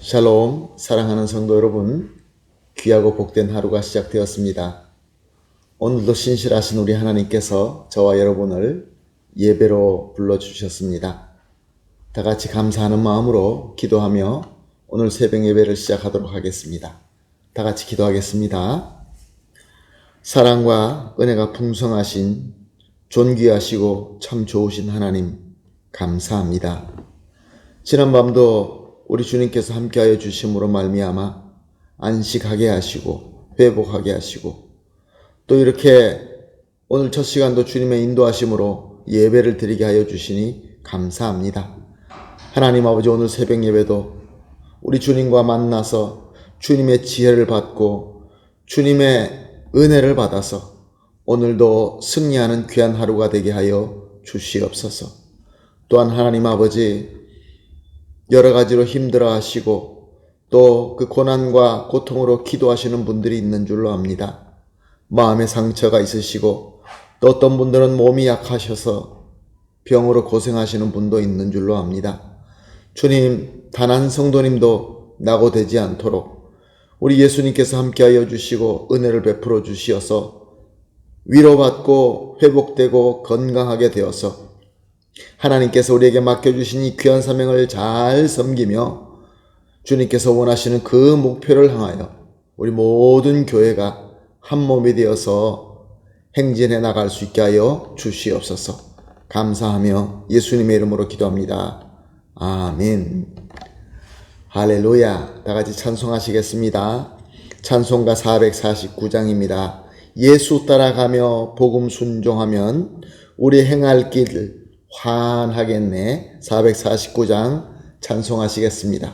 샬롬, 사랑하는 성도 여러분, 귀하고 복된 하루가 시작되었습니다. 오늘도 신실하신 우리 하나님께서 저와 여러분을 예배로 불러주셨습니다. 다 같이 감사하는 마음으로 기도하며 오늘 새벽 예배를 시작하도록 하겠습니다. 다 같이 기도하겠습니다. 사랑과 은혜가 풍성하신 존귀하시고 참 좋으신 하나님, 감사합니다. 지난밤도 우리 주님께서 함께하여 주심으로 말미암아 안식하게 하시고 회복하게 하시고 또 이렇게 오늘 첫 시간도 주님의 인도하심으로 예배를 드리게 하여 주시니 감사합니다. 하나님 아버지, 오늘 새벽 예배도 우리 주님과 만나서 주님의 지혜를 받고 주님의 은혜를 받아서 오늘도 승리하는 귀한 하루가 되게 하여 주시옵소서. 또한 하나님 아버지, 여러 가지로 힘들어 하시고 또 그 고난과 고통으로 기도하시는 분들이 있는 줄로 압니다. 마음의 상처가 있으시고 또 어떤 분들은 몸이 약하셔서 병으로 고생하시는 분도 있는 줄로 압니다. 주님, 단 한 성도님도 낙오되지 않도록 우리 예수님께서 함께하여 주시고 은혜를 베풀어 주시어서 위로받고 회복되고 건강하게 되어서 하나님께서 우리에게 맡겨주신 이 귀한 사명을 잘 섬기며 주님께서 원하시는 그 목표를 향하여 우리 모든 교회가 한 몸이 되어서 행진해 나갈 수 있게 하여 주시옵소서. 감사하며 예수님의 이름으로 기도합니다. 아멘. 할렐루야. 다 같이 찬송하시겠습니다. 찬송가 449장입니다. 예수 따라가며 복음 순종하면 우리 행할 길 환하겠네. 449장 찬송하시겠습니다.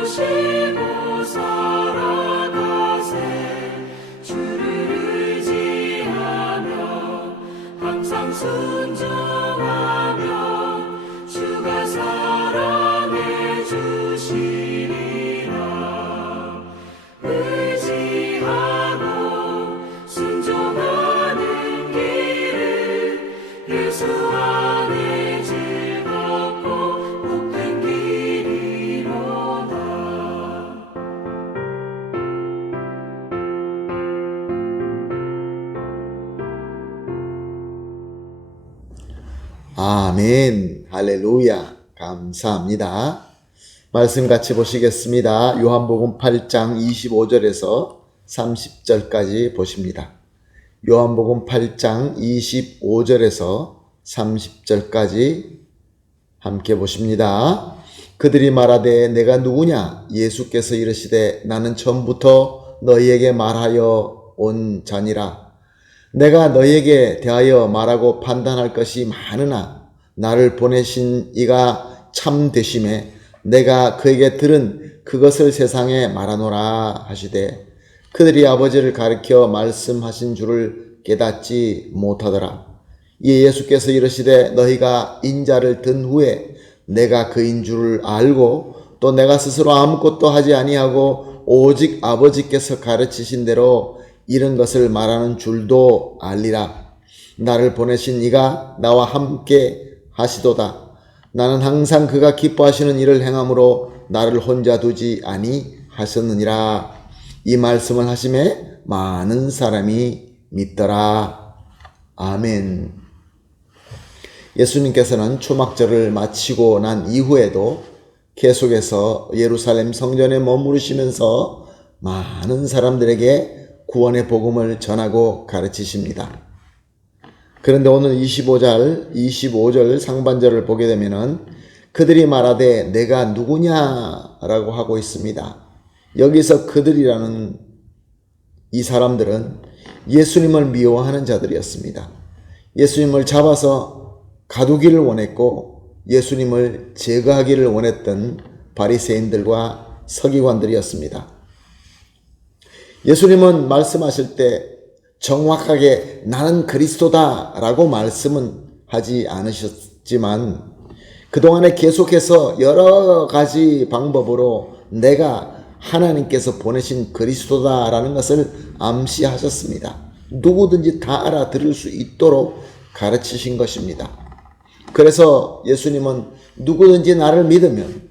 모시고 아멘. 할렐루야. 감사합니다. 말씀 같이 보시겠습니다. 요한복음 8장 25절에서 30절까지 보십니다. 요한복음 8장 25절에서 30절까지 함께 보십니다. 그들이 말하되 내가 누구냐? 예수께서 이르시되 나는 처음부터 너희에게 말하여 온 자니라. 내가 너희에게 대하여 말하고 판단할 것이 많으나 나를 보내신 이가 참 되심에 내가 그에게 들은 그것을 세상에 말하노라 하시되 그들이 아버지를 가리켜 말씀하신 줄을 깨닫지 못하더라. 이에 예수께서 이르시되 너희가 인자를 든 후에 내가 그인 줄을 알고 또 내가 스스로 아무것도 하지 아니하고 오직 아버지께서 가르치신 대로 이런 것을 말하는 줄도 알리라. 나를 보내신 이가 나와 함께 하시도다. 나는 항상 그가 기뻐하시는 일을 행함으로 나를 혼자 두지 아니하셨느니라. 이 말씀을 하심에 많은 사람이 믿더라. 아멘. 예수님께서는 초막절을 마치고 난 이후에도 계속해서 예루살렘 성전에 머무르시면서 많은 사람들에게 구원의 복음을 전하고 가르치십니다. 그런데 오늘 25절 상반절을 보게 되면은 그들이 말하되 내가 누구냐라고 하고 있습니다. 여기서 그들이라는 이 사람들은 예수님을 미워하는 자들이었습니다. 예수님을 잡아서 가두기를 원했고 예수님을 제거하기를 원했던 바리새인들과 서기관들이었습니다. 예수님은 말씀하실 때 정확하게 나는 그리스도다 라고 말씀은 하지 않으셨지만 그동안에 계속해서 여러 가지 방법으로 내가 하나님께서 보내신 그리스도다라는 것을 암시하셨습니다. 누구든지 다 알아들을 수 있도록 가르치신 것입니다. 그래서 예수님은 누구든지 나를 믿으면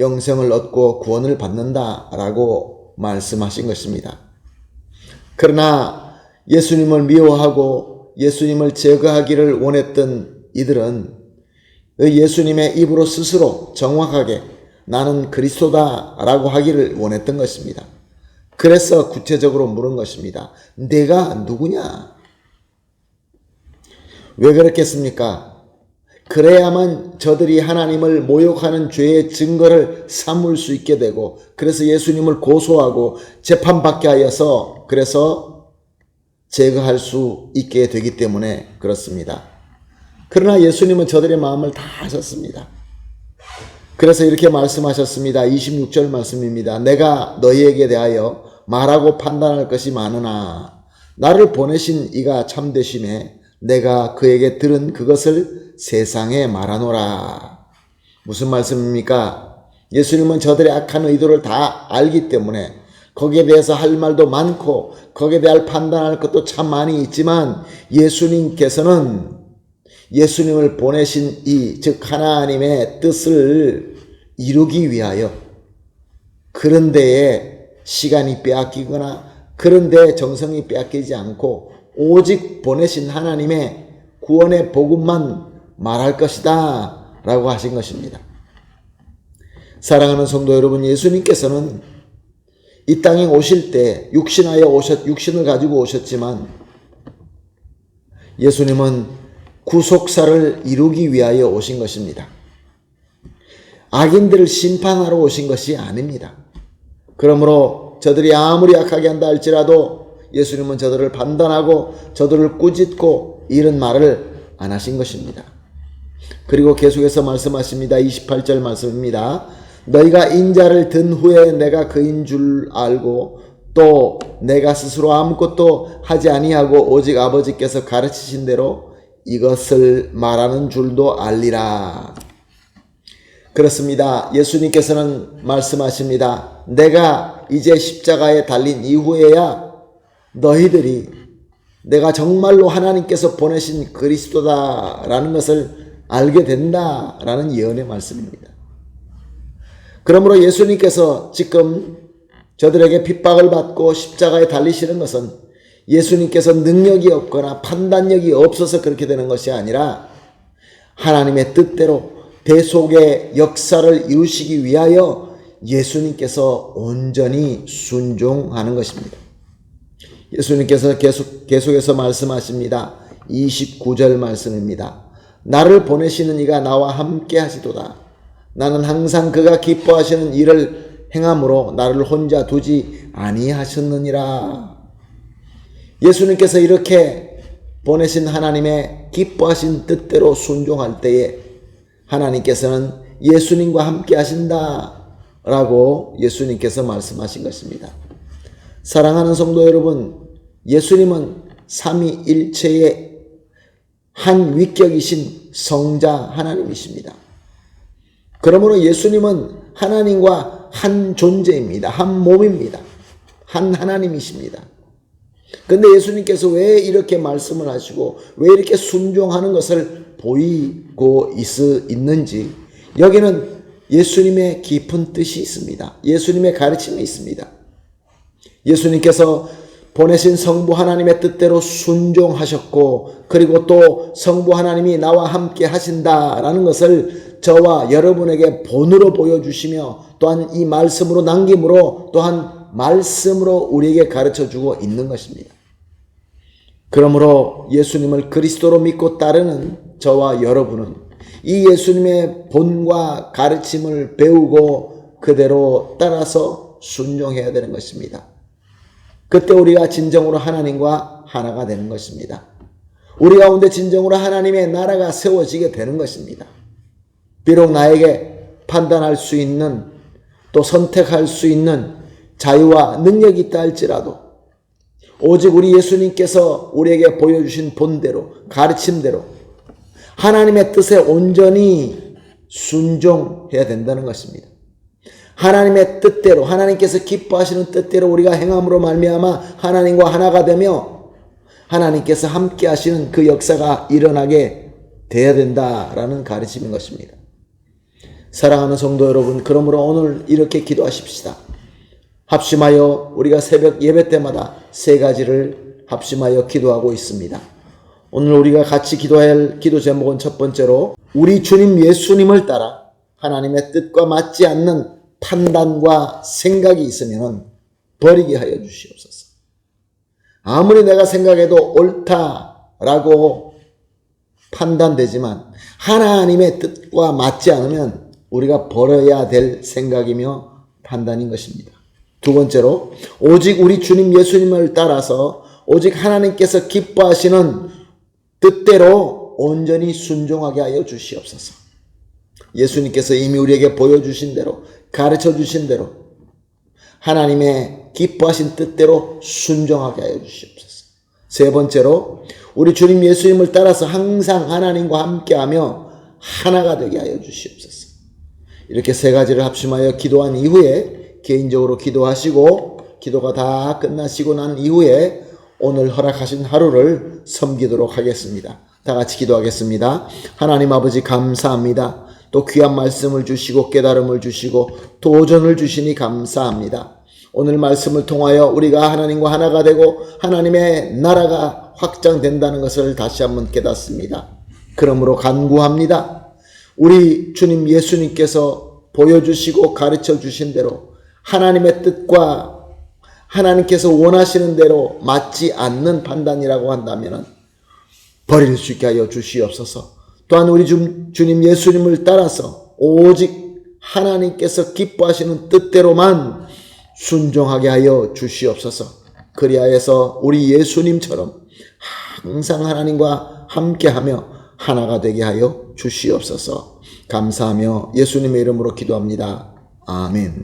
영생을 얻고 구원을 받는다라고 말씀하신 것입니다. 그러나 예수님을 미워하고 예수님을 제거하기를 원했던 이들은 예수님의 입으로 스스로 정확하게 나는 그리스도다라고 하기를 원했던 것입니다. 그래서 구체적으로 물은 것입니다. 내가 누구냐? 왜 그렇겠습니까? 그래야만 저들이 하나님을 모욕하는 죄의 증거를 삼을 수 있게 되고 그래서 예수님을 고소하고 재판받게 하여서 그래서 제거할 수 있게 되기 때문에 그렇습니다. 그러나 예수님은 저들의 마음을 다 아셨습니다. 그래서 이렇게 말씀하셨습니다. 26절 말씀입니다. 내가 너희에게 대하여 말하고 판단할 것이 많으나 나를 보내신 이가 참되심에 내가 그에게 들은 그것을 세상에 말하노라. 무슨 말씀입니까? 예수님은 저들의 악한 의도를 다 알기 때문에 거기에 대해서 할 말도 많고 거기에 대해 판단할 것도 참 많이 있지만 예수님께서는 예수님을 보내신 이 즉 하나님의 뜻을 이루기 위하여 그런 데에 시간이 빼앗기거나 그런 데에 정성이 빼앗기지 않고 오직 보내신 하나님의 구원의 복음만 말할 것이다 라고 하신 것입니다. 사랑하는 성도 여러분, 예수님께서는 이 땅에 오실 때 육신을 가지고 오셨지만 예수님은 구속사를 이루기 위하여 오신 것입니다. 악인들을 심판하러 오신 것이 아닙니다. 그러므로 저들이 아무리 악하게 한다 할지라도 예수님은 저들을 판단하고 저들을 꾸짖고 이런 말을 안 하신 것입니다. 그리고 계속해서 말씀하십니다. 28절 말씀입니다. 너희가 인자를 든 후에 내가 그인 줄 알고 또 내가 스스로 아무것도 하지 아니하고 오직 아버지께서 가르치신 대로 이것을 말하는 줄도 알리라. 그렇습니다. 예수님께서는 말씀하십니다. 내가 이제 십자가에 달린 이후에야 너희들이 내가 정말로 하나님께서 보내신 그리스도다라는 것을 알게 된다라는 예언의 말씀입니다. 그러므로 예수님께서 지금 저들에게 핍박을 받고 십자가에 달리시는 것은 예수님께서 능력이 없거나 판단력이 없어서 그렇게 되는 것이 아니라 하나님의 뜻대로 대속의 역사를 이루시기 위하여 예수님께서 온전히 순종하는 것입니다. 예수님께서 계속해서 말씀하십니다. 29절 말씀입니다. 나를 보내시는 이가 나와 함께 하시도다. 나는 항상 그가 기뻐하시는 일을 행함으로 나를 혼자 두지 아니하셨느니라. 예수님께서 이렇게 보내신 하나님의 기뻐하신 뜻대로 순종할 때에 하나님께서는 예수님과 함께 하신다라고 예수님께서 말씀하신 것입니다. 사랑하는 성도 여러분, 예수님은 삼위일체의 한 위격이신 성자 하나님이십니다. 그러므로 예수님은 하나님과 한 존재입니다. 한 몸입니다. 한 하나님이십니다. 근데 예수님께서 왜 이렇게 말씀을 하시고 왜 이렇게 순종하는 것을 보이고 있는지, 여기는 예수님의 깊은 뜻이 있습니다. 예수님의 가르침이 있습니다. 예수님께서 보내신 성부 하나님의 뜻대로 순종하셨고, 그리고 또 성부 하나님이 나와 함께 하신다라는 것을 저와 여러분에게 본으로 보여주시며, 또한 이 말씀으로 남김으로, 또한 말씀으로 우리에게 가르쳐주고 있는 것입니다. 그러므로 예수님을 그리스도로 믿고 따르는 저와 여러분은 이 예수님의 본과 가르침을 배우고 그대로 따라서 순종해야 되는 것입니다. 그때 우리가 진정으로 하나님과 하나가 되는 것입니다. 우리 가운데 진정으로 하나님의 나라가 세워지게 되는 것입니다. 비록 나에게 판단할 수 있는, 또 선택할 수 있는 자유와 능력이 있다 할지라도 오직 우리 예수님께서 우리에게 보여주신 본대로, 가르침대로 하나님의 뜻에 온전히 순종해야 된다는 것입니다. 하나님의 뜻대로, 하나님께서 기뻐하시는 뜻대로 우리가 행함으로 말미암아 하나님과 하나가 되며 하나님께서 함께 하시는 그 역사가 일어나게 돼야 된다라는 가르침인 것입니다. 사랑하는 성도 여러분, 그러므로 오늘 이렇게 기도하십시다. 합심하여 우리가 새벽 예배 때마다 세 가지를 합심하여 기도하고 있습니다. 오늘 우리가 같이 기도해야 할 기도 제목은 첫 번째로, 우리 주님 예수님을 따라 하나님의 뜻과 맞지 않는 판단과 생각이 있으면 버리게 하여 주시옵소서. 아무리 내가 생각해도 옳다라고 판단되지만 하나님의 뜻과 맞지 않으면 우리가 버려야 될 생각이며 판단인 것입니다. 두 번째로, 오직 우리 주님 예수님을 따라서 오직 하나님께서 기뻐하시는 뜻대로 온전히 순종하게 하여 주시옵소서. 예수님께서 이미 우리에게 보여주신 대로, 가르쳐 주신 대로 하나님의 기뻐하신 뜻대로 순종하게 하여 주시옵소서. 세 번째로, 우리 주님 예수님을 따라서 항상 하나님과 함께하며 하나가 되게 하여 주시옵소서. 이렇게 세 가지를 합심하여 기도한 이후에 개인적으로 기도하시고, 기도가 다 끝나시고 난 이후에 오늘 허락하신 하루를 섬기도록 하겠습니다. 다 같이 기도하겠습니다. 하나님 아버지, 감사합니다. 또 귀한 말씀을 주시고 깨달음을 주시고 도전을 주시니 감사합니다. 오늘 말씀을 통하여 우리가 하나님과 하나가 되고 하나님의 나라가 확장된다는 것을 다시 한번 깨닫습니다. 그러므로 간구합니다. 우리 주님 예수님께서 보여주시고 가르쳐 주신 대로 하나님의 뜻과 하나님께서 원하시는 대로 맞지 않는 판단이라고 한다면 버릴 수 있게 하여 주시옵소서. 또한 우리 주님 예수님을 따라서 오직 하나님께서 기뻐하시는 뜻대로만 순종하게 하여 주시옵소서. 그리하여서 우리 예수님처럼 항상 하나님과 함께하며 하나가 되게 하여 주시옵소서. 감사하며 예수님의 이름으로 기도합니다. 아멘.